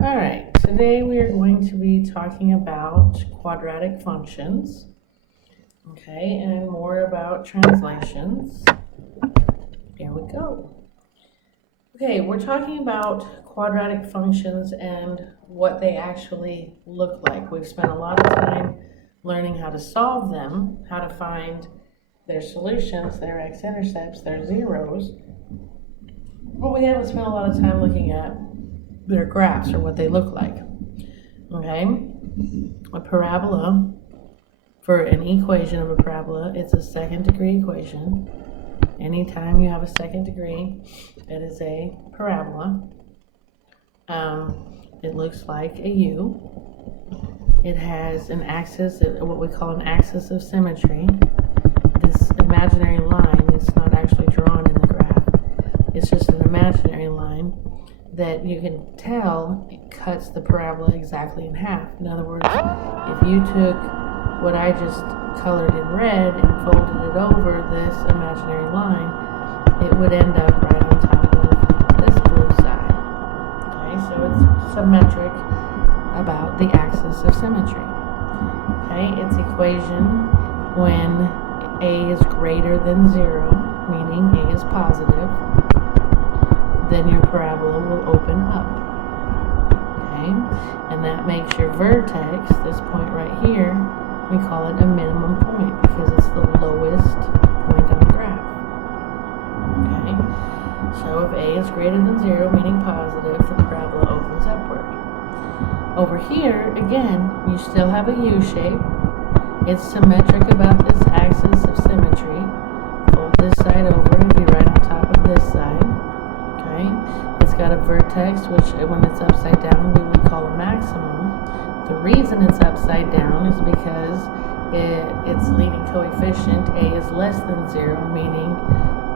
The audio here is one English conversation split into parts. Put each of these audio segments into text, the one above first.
Alright, today we are going to be talking about quadratic functions, okay, and more about translations. Here we go. Okay, we're talking about quadratic functions and what they actually look like. We've spent a lot of time learning how to solve them, how to find their solutions, their x-intercepts, their zeros, but we haven't spent a lot of time looking at their graphs or what they look like. Okay, a parabola, for an equation of a parabola, it's a second degree equation. Anytime you have a second degree, it is a parabola. It looks like a U. It has an axis, what we call an axis of symmetry. This imaginary line is not actually drawn in the graph. It's just an imaginary line that you can tell it cuts the parabola exactly in half. In other words, if you took what I just colored in red and folded it over this imaginary line, it would end up right on top of this blue side. Okay, so it's symmetric about the axis of symmetry. Okay, its equation when a is greater than 0, meaning a is positive, then your parabola will open up. Okay, and that makes your vertex, this point right here, we call it a minimum point because it's the lowest point on the graph. Okay, so if a is greater than 0, meaning positive, the parabola opens upward. Over here, again, you still have a U shape. It's symmetric about this axis of symmetry. Fold this side over and be right on top of this side. Okay, it's got a vertex, which when it's upside down, we would call a maximum. The reason it's upside down is because its leading coefficient, a, is less than 0, meaning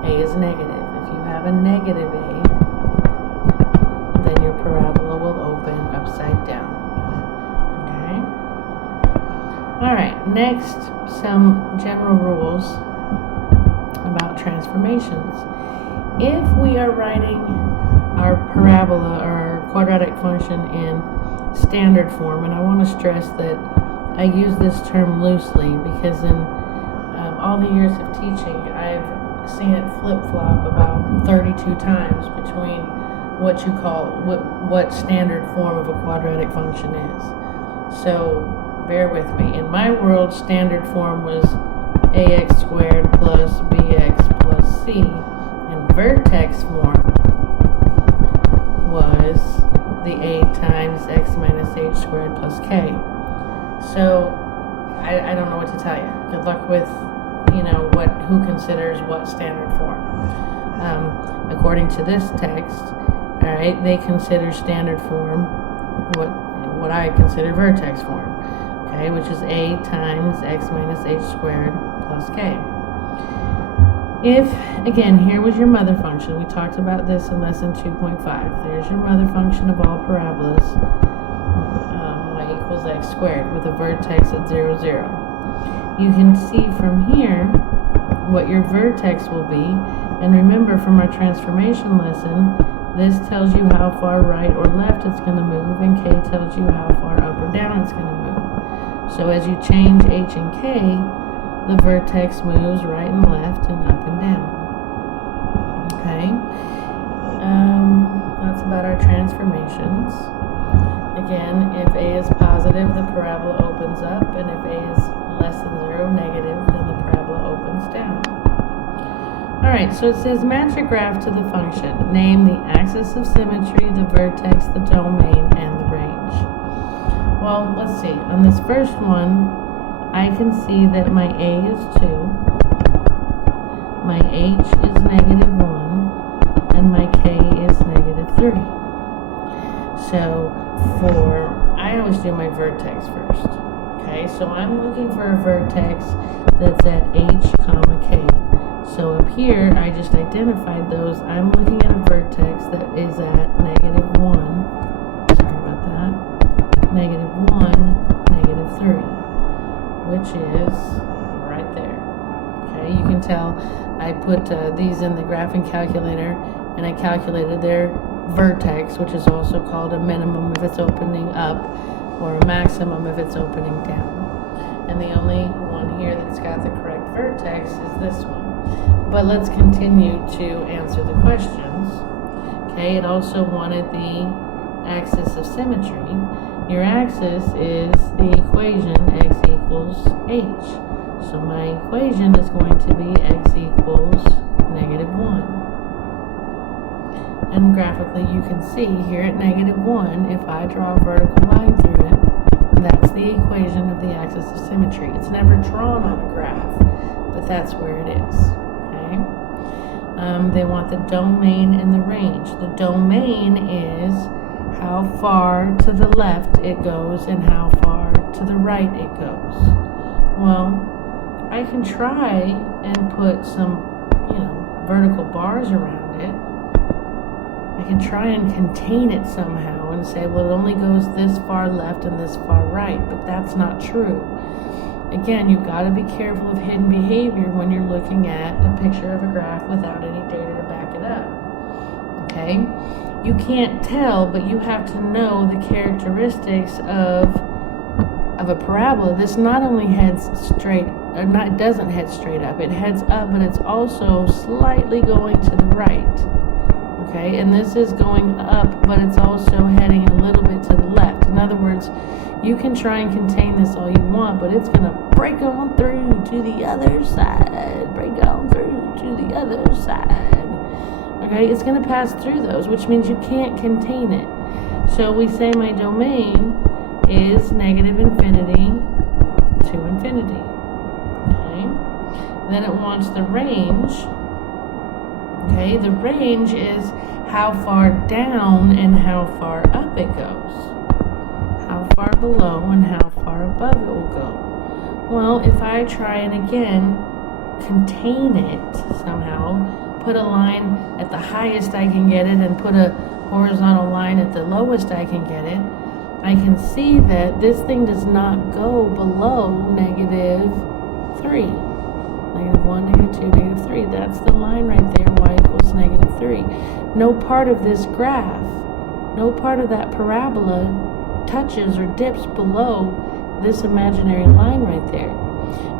a is negative. If you have a negative a, then your parabola will open upside down. Okay? Alright, next, some general rules about transformations. If we are writing our parabola or our quadratic function in standard form, and I want to stress that I use this term loosely because in all the years of teaching, I've seen it flip-flop about 32 times between what you call, what standard form of a quadratic function is. So bear with me. In my world, standard form was ax squared plus bx plus c, and vertex form was the a times x minus h squared plus k. So I don't know what to tell you. Good luck with, who considers what standard form. According to this text, all right, they consider standard form what I consider vertex form, okay, which is a times x minus h squared plus k. If, again, here was your mother function. We talked about this in lesson 2.5. There's your mother function of all parabolas, y equals x squared, with a vertex at 0, 0. You can see from here what your vertex will be, and remember from our transformation lesson, this tells you how far right or left it's going to move, and k tells you how far up or down it's going to move. So as you change h and k, the vertex moves right and left and up and down. Okay? That's about our transformations. Again, if a is positive, the parabola opens up, and if a is less than 0, negative, then the parabola opens down. Alright, so it says match a graph to the function. Name the axis of symmetry, the vertex, the domain, and the range. Well, let's see. On this first one, I can see that my a is 2, my h is negative 1, and my k is negative 3. So I always do my vertex first. Okay, so I'm looking for a vertex that's at h, comma, k. So up here, I just identified those. I'm looking at a vertex that is at negative 1. Sorry about that. Negative 1, negative 3. Which is right there. Okay, you can tell I put these in the graphing calculator and I calculated their vertex, which is also called a minimum if it's opening up, or a maximum if it's opening down. And the only one here that's got the correct vertex is this one. But let's continue to answer the questions. Okay, it also wanted the axis of symmetry. Your axis is the equation x equals h. So my equation is going to be x equals -1. And graphically you can see here at -1, if I draw a vertical line through it, that's the equation of the axis of symmetry. It's never drawn on a graph, but that's where it is. Okay. They want the domain and the range. The domain is how far to the left it goes and how far to the right it goes. Well, I can try and put some, vertical bars around it. I can try and contain it somehow and say, well, it only goes this far left and this far right, but that's not true. Again, you've got to be careful of hidden behavior when you're looking at a picture of a graph without any data to back it up. Okay? You can't tell, but you have to know the characteristics of a parabola. This not only heads straight, it doesn't head straight up. It heads up, but it's also slightly going to the right. Okay, and this is going up, but it's also heading a little bit to the left. In other words, you can try and contain this all you want, but it's going to break on through to the other side. Break on through to the other side. Okay, it's going to pass through those, which means you can't contain it. So we say my domain is -infinity to infinity. Okay, then it wants the range. Okay, the range is how far down and how far up it goes. How far below and how far above it will go. Well, if I try and again contain it somehow, put a line at the highest I can get it and put a horizontal line at the lowest I can get it, I can see that this thing does not go below -3. -1, -2, -3. That's the line right there, y equals -3. No part of this graph, no part of that parabola touches or dips below this imaginary line right there.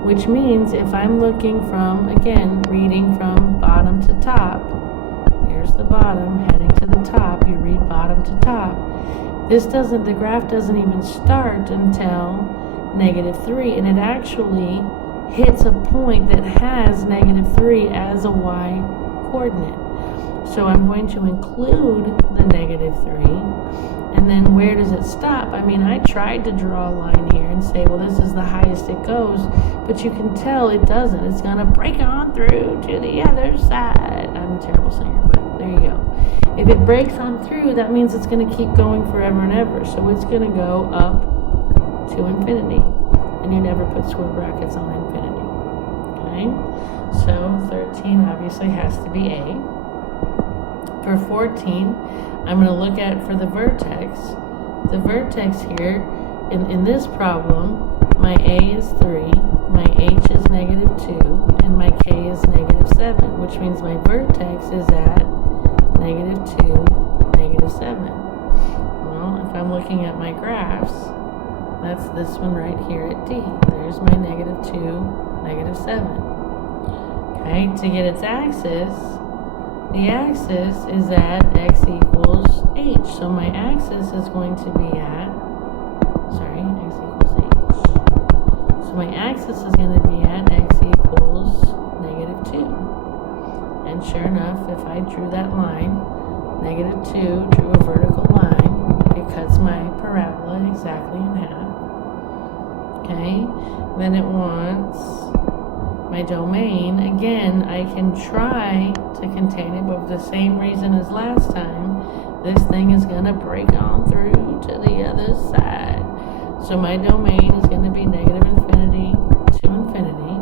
Which means if I'm looking from, again, reading from bottom to top, here's the bottom, heading to the top, you read bottom to top. The graph doesn't even start until -3, and it actually hits a point that has -3 as a y coordinate. So I'm going to include the -3, and then where does it stop? I mean, I tried to draw a line here and say, well, this is the highest it goes, but you can tell it doesn't. It's going to break on through to the other side. I'm a terrible singer, but there you go. If it breaks on through, that means it's going to keep going forever and ever. So it's going to go up to infinity. And you never put square brackets on infinity. Okay? So 13 obviously has to be A. For 14, I'm going to look at for the vertex. The vertex here, in this problem, my A is 3, my H is -2, and my K is -7, which means my vertex is at -2, -7. Well, if I'm looking at my graphs, that's this one right here at D. There's my -2, -7. Okay, to get its axis, the axis is at x equals h. So my axis is going to be at, x equals h. So my axis is going to be at x equals -2. And sure enough, if I drew that line, -2, drew a vertical line, it cuts my parabola exactly in half. Okay, then it wants my domain. Again, I can try to contain it, but for the same reason as last time, this thing is going to break on through to the other side. So my domain is going to be -infinity to infinity.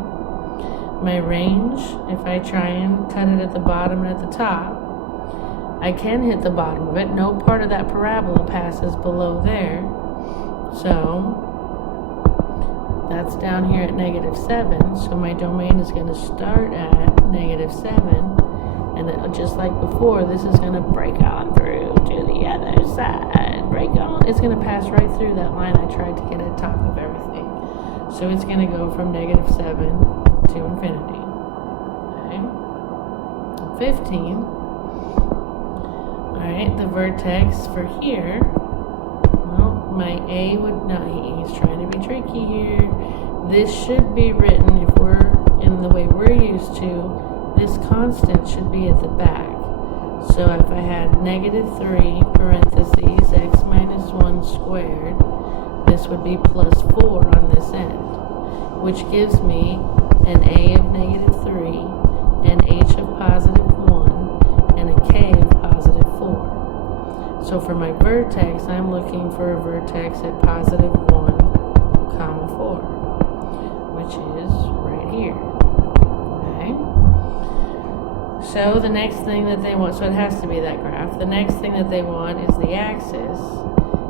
My range, if I try and cut it at the bottom and at the top, I can hit the bottom of it. No part of that parabola passes below there. So that's down here at -7. So my domain is going to start at -7. And just like before, this is going to break on through to the other side. Break on. It's going to pass right through that line I tried to get at top of everything. So it's going to go from -7 to infinity. Okay. 15. Alright, the vertex for here. Well, my A would not. He's trying to be tricky here. This should be written, if we're in the way we're used to, this constant should be at the back. So if I had -3 parentheses x minus 1 squared, this would be +4 on this end, which gives me an A of -3, an H of +1, and a K of +4. So for my vertex, I'm looking for a vertex at +1, 4, which is right here. Okay? So the next thing that they want, so it has to be that graph. The next thing that they want is the axis.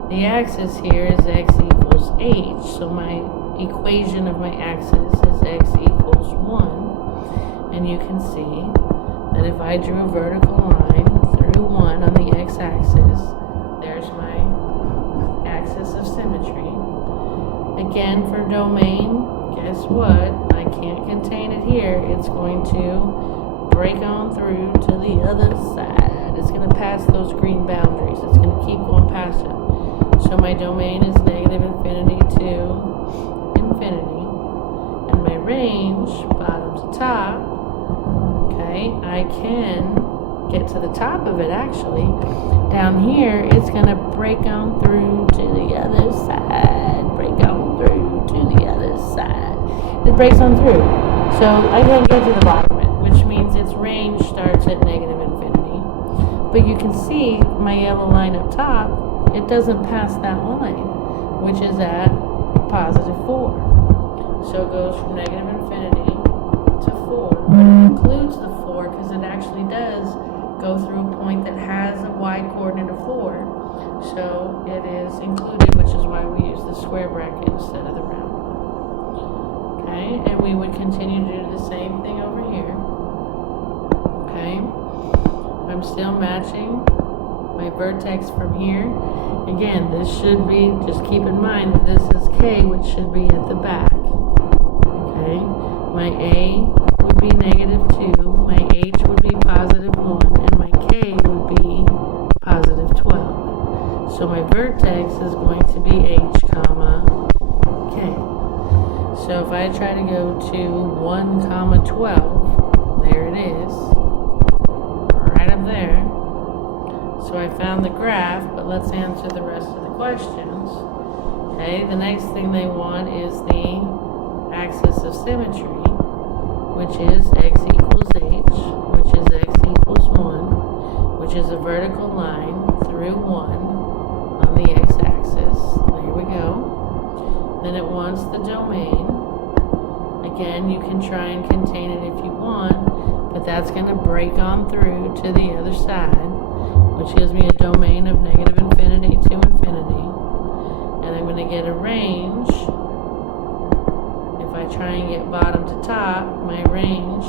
The axis here is x equals h. So my equation of my axis is x equals 1. And you can see that if I drew a vertical line through 1 on the x-axis, there's my axis of symmetry. Again, for domain, guess what? I can't contain it here. It's going to break on through to the other side. It's going to pass those green boundaries. It's going to keep going past them. So my domain is -infinity to infinity. And my range, bottom to top, okay, I can get to the top of it actually. Down here, it's going to break on through to the other side. Break on through to the other side. It breaks on through. So I can't get to the bottom of it, which means its range starts at -infinity. But you can see my yellow line up top, it doesn't pass that line, which is at +4. So it goes from -infinity to 4. But it includes the 4 because it actually does go through a point that has a y-coordinate of 4. So it is included, which is why we use the square bracket instead of the round. Okay, and we would continue to do the same thing over here. Okay, I'm still matching my vertex from here. Again, this should be, just keep in mind that this is K, which should be at the back. Okay, my A would be -2, my H would be +1, and my K would be +12. So my vertex is going to be H, K. So if I try to go to 1, 12, there it is, right up there. So I found the graph, but let's answer the rest of the questions. Okay, the next thing they want is the axis of symmetry, which is x equals h, which is x equals 1, which is a vertical line through 1 on the x-axis. There we go. Then it wants the domain. Again, you can try and contain it if you want, but that's going to break on through to the other side, which gives me a domain of -infinity to infinity. And I'm going to get a range. If I try and get bottom to top, my range,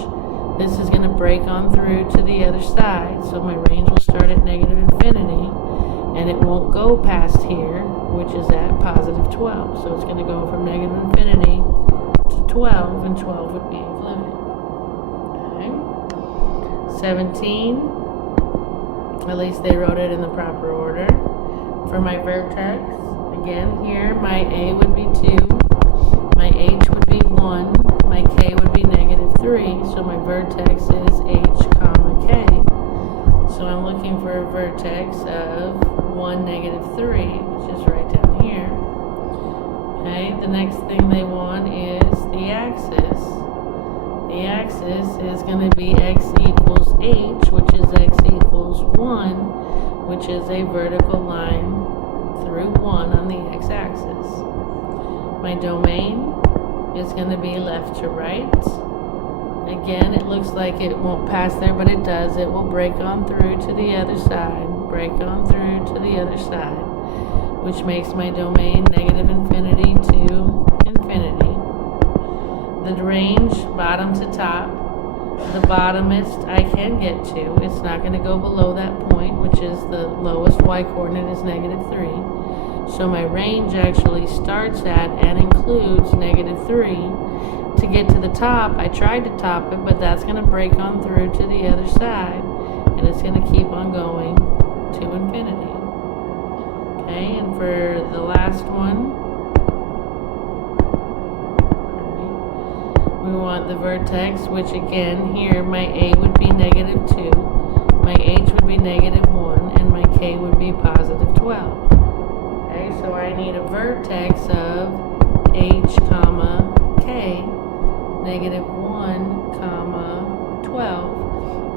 this is going to break on through to the other side. So my range will start at -infinity, and it won't go past here, which is at +12. So it's going to go from -infinity to 12, and 12 would be included. Okay. 17. At least they wrote it in the proper order. For my vertex, again here, my A would be 2, my H would be 1, my K would be -3, so my vertex is H, K. So I'm looking for a vertex of 1, -3, which is right down here. Okay, the next thing they want is the axis. The axis is going to be x equals h, which is x equals 1, which is a vertical line through 1 on the x-axis. My domain is going to be left to right. Again, it looks like it won't pass there, but it does. It will break on through to the other side, break on through to the other side, which makes my domain -infinity to infinity. The range, bottom to top, the bottomest I can get to. It's not going to go below that point, which is the lowest y-coordinate is -3. So my range actually starts at and includes -3. To get to the top, I tried to top it, but that's going to break on through to the other side, and it's going to keep on going to infinity. Okay, and for the last one, we want the vertex, which again, here my A would be -2, my H would be -1, and my K would be +12. Okay, so I need a vertex of H, comma, K, -1, comma, 12.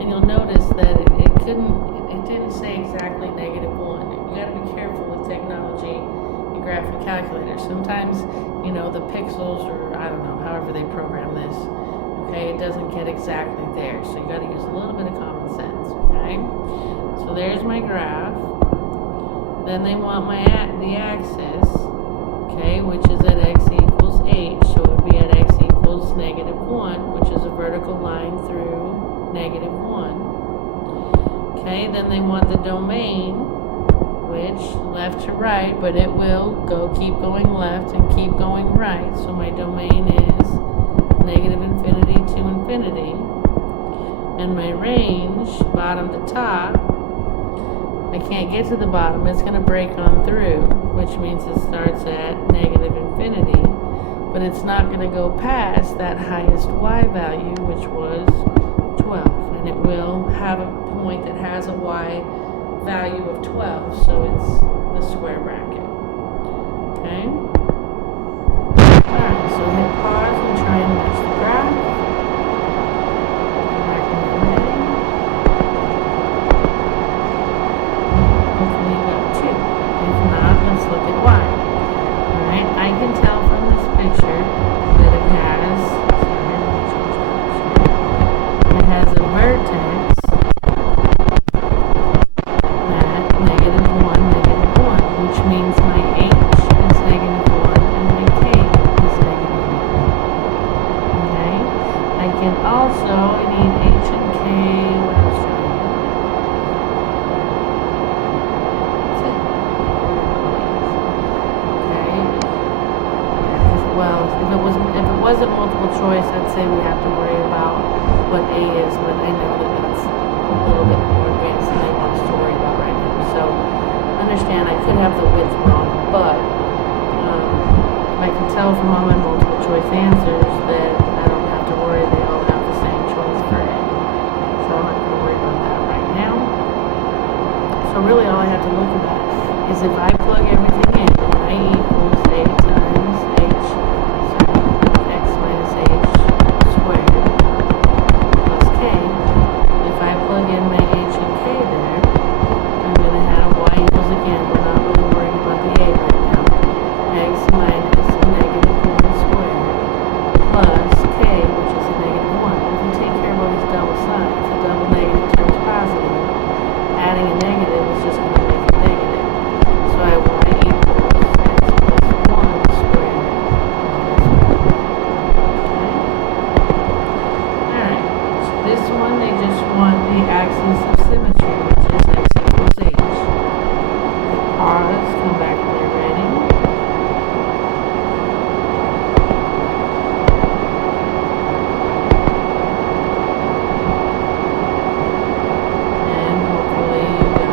And you'll notice that it didn't say exactly -1. You got to be careful with technology and graphing calculators. Sometimes, you know, the pixels, or I don't know, however they program this, okay, it doesn't get exactly there. So you got to use a little bit of common sense, okay? So there's my graph. Then they want the axis, okay, which is at x equals h. So it would be at x equals -1, which is a vertical line through -1. Okay, then they want the domain, which left to right, but it will keep going left and keep going right. So my domain is -infinity to infinity. And my range, bottom to top, I can't get to the bottom. It's going to break on through, which means it starts at -infinity, but it's not going to go past that highest y value, which was 12. And it will have a point that has a y value of 12, so it's the square bracket. Okay? Alright, so hit pause and try and match the graph. Go back when you're ready. Hopefully you got 2. If not, let's look at y. Alright, I can tell from this picture that it has, a vertex at -1, -1, which means my h is -1 and my k is -1. Okay? I can also, I need h and k, what else do I need? That's it. Okay? Well, if it wasn't multiple choice, I'd say we have to worry about what A is, but I know that that's a little bit more advanced than I want us to worry about right now. So understand I could have the width wrong, but I can tell from all my multiple choice answers that I don't have to worry, they all have the same choice for A. So I'm not going to worry about that right now. So really all I have to look at is if I plug everything in, y equals A times h, x minus h squared, if I plug in my h and k there, I'm going to have y equals, again, we're not really worried about the a right now, x minus -1 squared plus k, which is a -1. If you take care of all these double signs, a double negative turns positive. Adding a negative is just going to make it negative. So I have y equals x plus 1 squared. This one, they just want the axis of symmetry, which is x equals h. Pause, come back when you're ready. And hopefully you got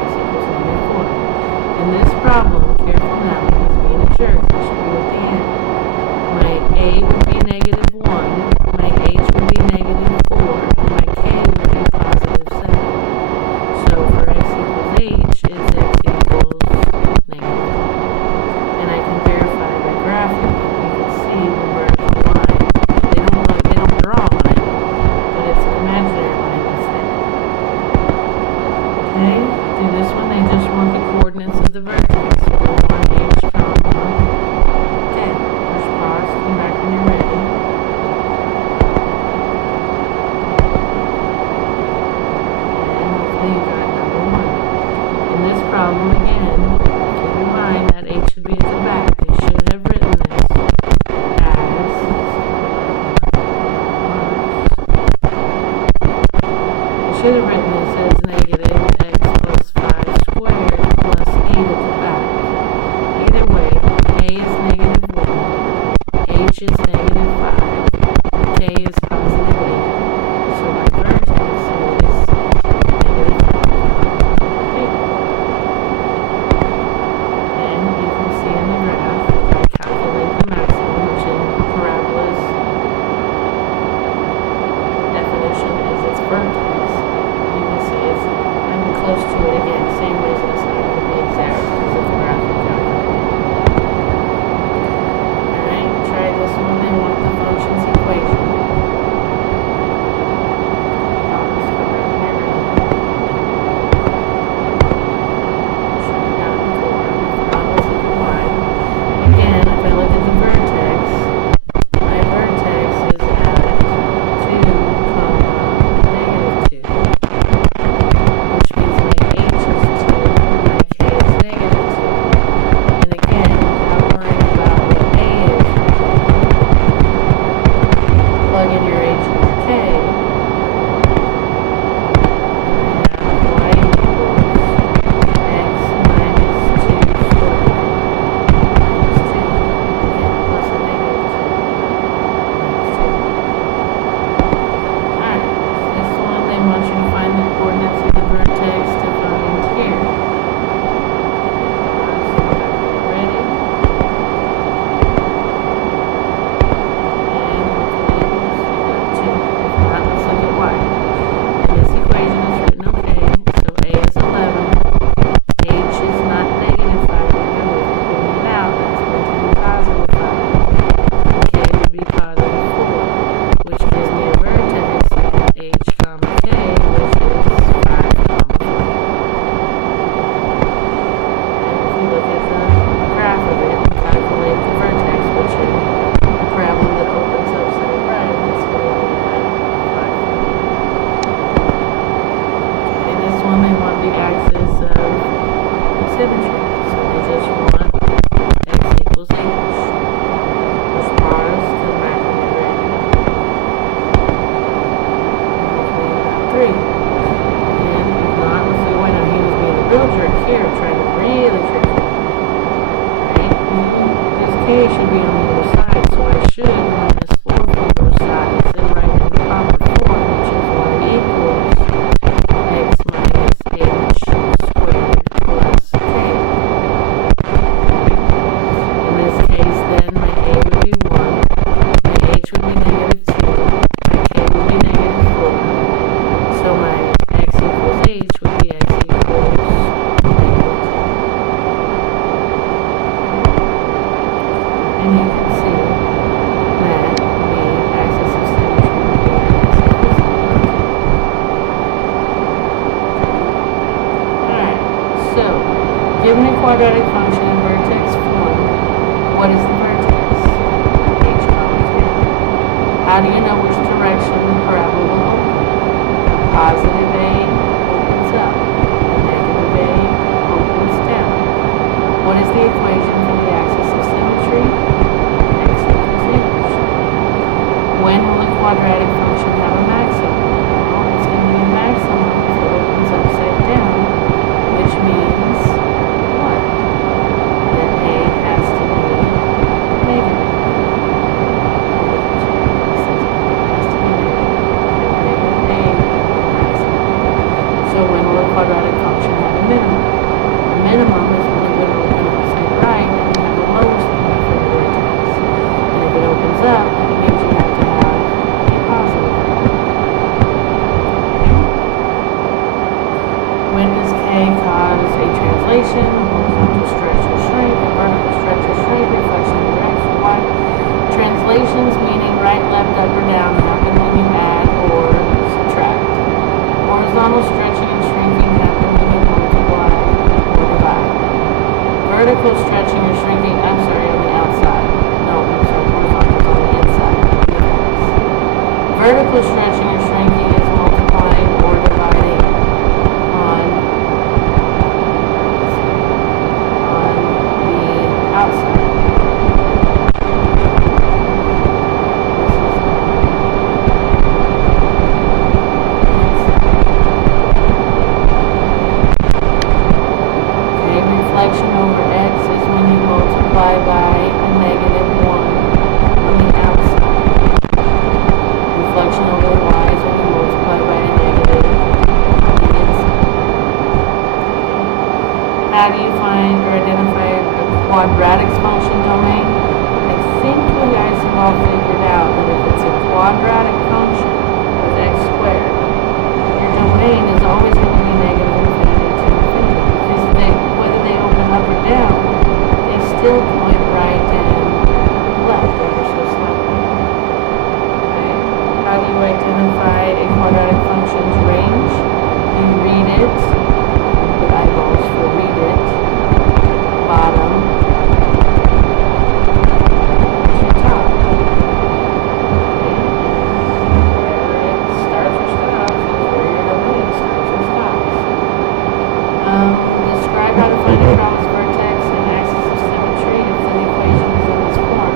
x equals -4. In this problem, careful now, he's being a jerk, I should be at the end. My a would be -1, my h would be -4, and my k would be +7. So for x equals h, it's x equals -. And I can verify by graphing. You can see the vertical line. They don't draw a line, but it's an imaginary line instead. Okay, do this one, they just want the coordinates of the vertex. So we want h, comma, k. Push pause, come back when you're ready. You got number 1. In this problem, again, keep in mind that h should be at the back. They should have written this as symmetry. So we just want x equals h, which bars to the back of the grid. Hopefully about 3. And if not, let's see, wait, no, he was being a real jerk here, trying to really trick you. Right? This k should be on the other side, so I should minus 4 from both sides and write in the proper form, which is y equals x minus h squared plus k. In this case, then, my a would be 1, my h would be negative 2, my k would be negative 4. So my x equals h would be x equals negative 2. And you can see that the axis of symmetry would be x equals negative 2. Alright, so given a quadratic function in vertex form, what is the vertex? H comes down. How do you know which direction the parabola will open? A positive A opens up, a negative A opens down. What is the equation for the axis of symmetry? X equals h. When will the quadratic function have a maximum? Well, it's going to be a maximum if it opens upside down, which means what? That A has to be negative. So when will a quadratic function have a minimum? The minimum is when it would open upside right and you have the lowest point for the vertex. And if it opens up, that means you have to have a positive. When does K cause a translation, a horizontal stretch or shrink, a vertical stretch or shrink, reflection of X or Y? Translations, meaning right, left, up, or down, happen when you add or subtract. Horizontal stretching and shrinking happen when you multiply or divide. Vertical stretching or shrinking, I'm sorry, on the outside. No, I'm sorry, horizontal is on the inside. Vertical stretching or shrinking is multiplying or dividing on the outside. Reflection over x is when you multiply by a negative 1 on the outside. Reflection over y is when you multiply by a negative on the inside. How do you find or identify a quadratic function domain? I think you guys have all figured out that if it's a quadratic function with x squared, your domain is always going to be negative infinity to infinity, because whether they open up or down, they still point right and left ever so slightly. Okay. How do you identify a quadratic function's range? You read it, put eyeballs for read it, bottom, is your top. Okay. Where it starts or stops is where your domain starts or stops. Describe how to find a parabola vertex and axis of symmetry if the equation is in this form.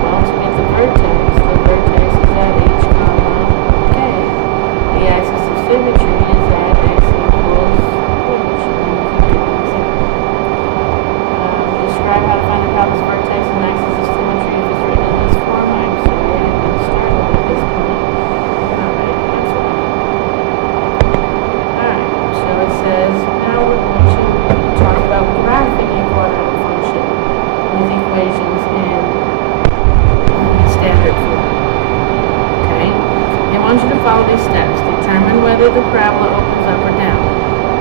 Well, to get the vertex is at h comma k. The axis of symmetry is at x equals h. Describe how to find a parabola vertex and axis of symmetry if it's written in this form. I'm sorry, I didn't start at this point. Alright, that's okay. Alright, so it says, now we're going to talk about graphing a quadratic function with equations in standard form. Okay? They want you to follow these steps. Determine whether the parabola opens up or down,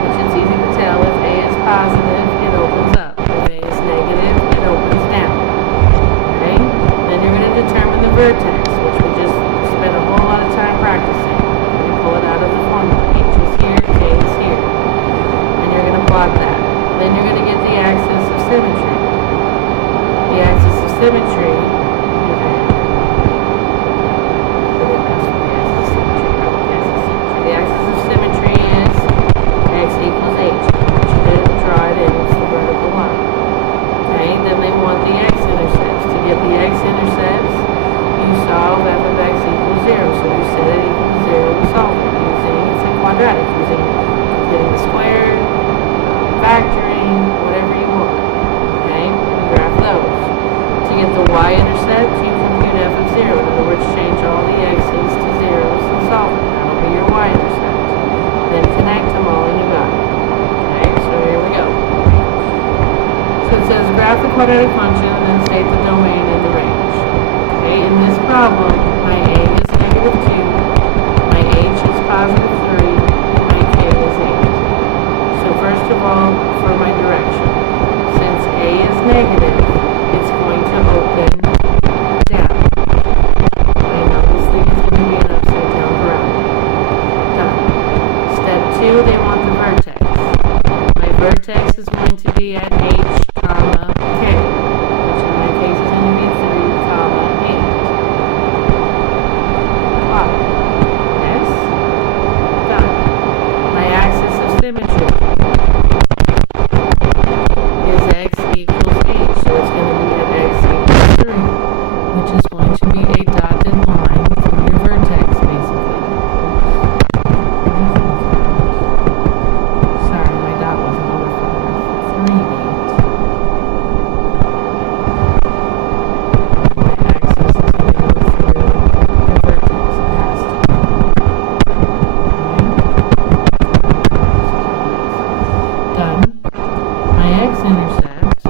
which is easy to tell. If A is positive, it opens up. If A is negative, it opens down. Okay? Then you're going to determine the vertex, which we just spent a whole lot of time practicing. You're going to pull it out of the formula. H is here, K is here. And you're going to plot that. Then you're going to get the axis of symmetry. The axis of symmetry, the axis of symmetry is x equals h. I want you to draw it in. So it says graph the quadratic function and then state the domain and the range. Okay, in this problem, my a is negative 2, my h is positive 3, and my k is 8. So first of all, for my direction, since a is negative, it's going to open down. I know this thing is going to be an upside down parabola. Done. Step 2, they want the vertex. My vertex is going to be at h, comma, k, which in my case is going to be 3, comma, 8. Y. Yes? Done. My axis of symmetry is x equals h, so it's going to be at x equals 3, which is going to be a dotted line through your vertex, basically. Sorry, my dot wasn't overflowing. 3, 8. My axis is going to go through the vertex. It has to. Done. My x-intercept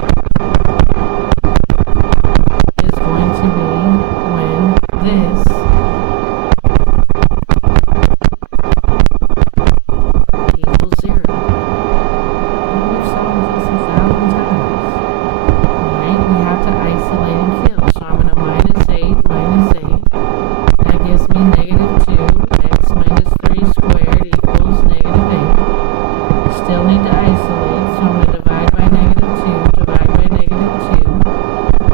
is going to be when this equals 0. We've solved this 1,000 times. Alright, we have to isolate and kill. So I'm going to minus 8, minus 8. That gives me negative 2. X minus 3 squared equals negative 8. Still need to isolate, so I'm going to divide by negative 2, divide by negative 2.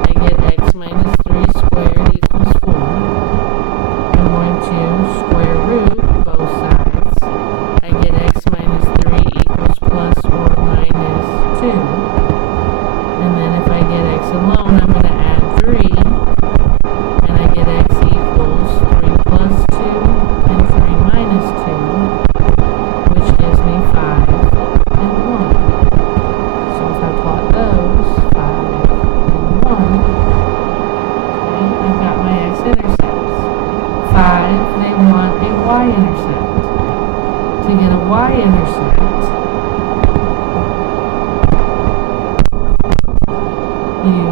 I get x minus 3 squared equals 4. I'm going to square root both sides. I get x minus 3 equals plus or minus 2. And then if I get x alone, I'm going to add 3. And I get x equals 3 plus 2 and 3 minus 2, which gives me 5 and 1. So if I plot those, 5 and 1, okay, I've got my x-intercepts. 5, they want a y-intercept. To get a y-intercept, you